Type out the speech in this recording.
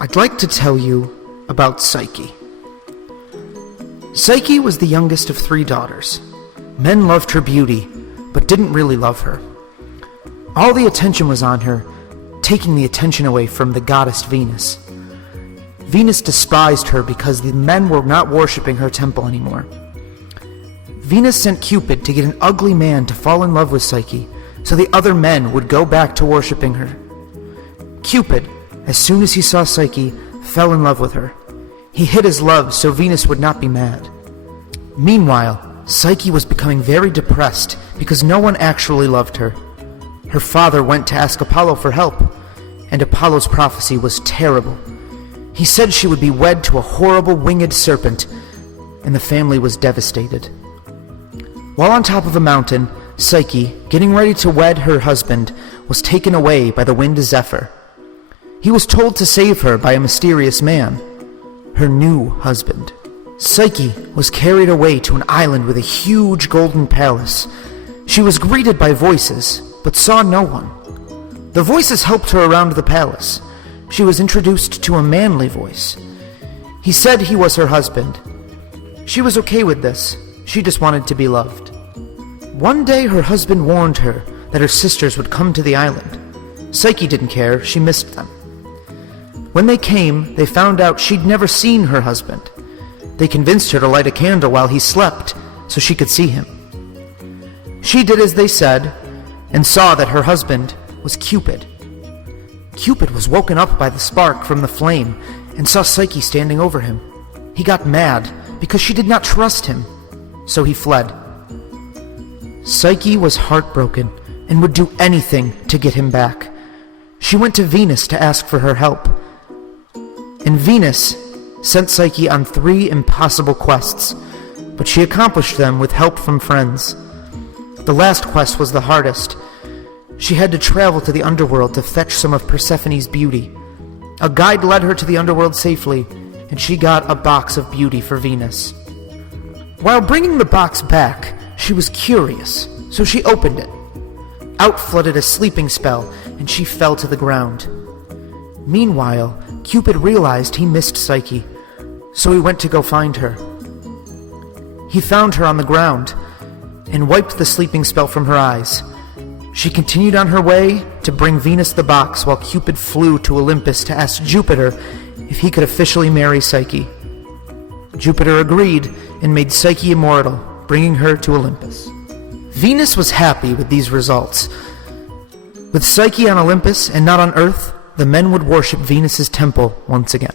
I'd like to tell you about Psyche. Psyche was the youngest of 3 daughters. Men loved her beauty, but didn't really love her. All the attention was on her, taking the attention away from the goddess Venus. Venus despised her because the men were not worshipping her temple anymore. Venus sent Cupid to get an ugly man to fall in love with Psyche, so the other men would go back to worshipping her. Cupid, as soon as he saw Psyche, fell in love with her. He hid his love so Venus would not be mad. Meanwhile, Psyche was becoming very depressed because no one actually loved her. Her father went to ask Apollo for help, and Apollo's prophecy was terrible. He said she would be wed to a horrible winged serpent, and the family was devastated. While on top of a mountain, Psyche, getting ready to wed her husband, was taken away by the wind Zephyr. He was told to save her by a mysterious man, her new husband. Psyche was carried away to an island with a huge golden palace. She was greeted by voices, but saw no one. The voices helped her around the palace. She was introduced to a manly voice. He said he was her husband. She was okay with this. She just wanted to be loved. One day her husband warned her that her sisters would come to the island. Psyche didn't care, she missed them. When they came, they found out she'd never seen her husband. They convinced her to light a candle while he slept so she could see him. She did as they said and saw that her husband was Cupid. Cupid was woken up by the spark from the flame and saw Psyche standing over him. He got mad because she did not trust him, so he fled. Psyche was heartbroken and would do anything to get him back. She went to Venus to ask for her help. And Venus sent Psyche on 3 impossible quests, but she accomplished them with help from friends. The last quest was the hardest. She had to travel to the underworld to fetch some of Persephone's beauty. A guide led her to the underworld safely, and she got a box of beauty for Venus. While bringing the box back, she was curious, so she opened it. Out flooded a sleeping spell, and she fell to the ground. Meanwhile, Cupid realized he missed Psyche, so he went to go find her. He found her on the ground and wiped the sleeping spell from her eyes. She continued on her way to bring Venus the box while Cupid flew to Olympus to ask Jupiter if he could officially marry Psyche. Jupiter agreed and made Psyche immortal, bringing her to Olympus. Venus was happy with these results. With Psyche on Olympus and not on Earth, the men would worship Venus's temple once again.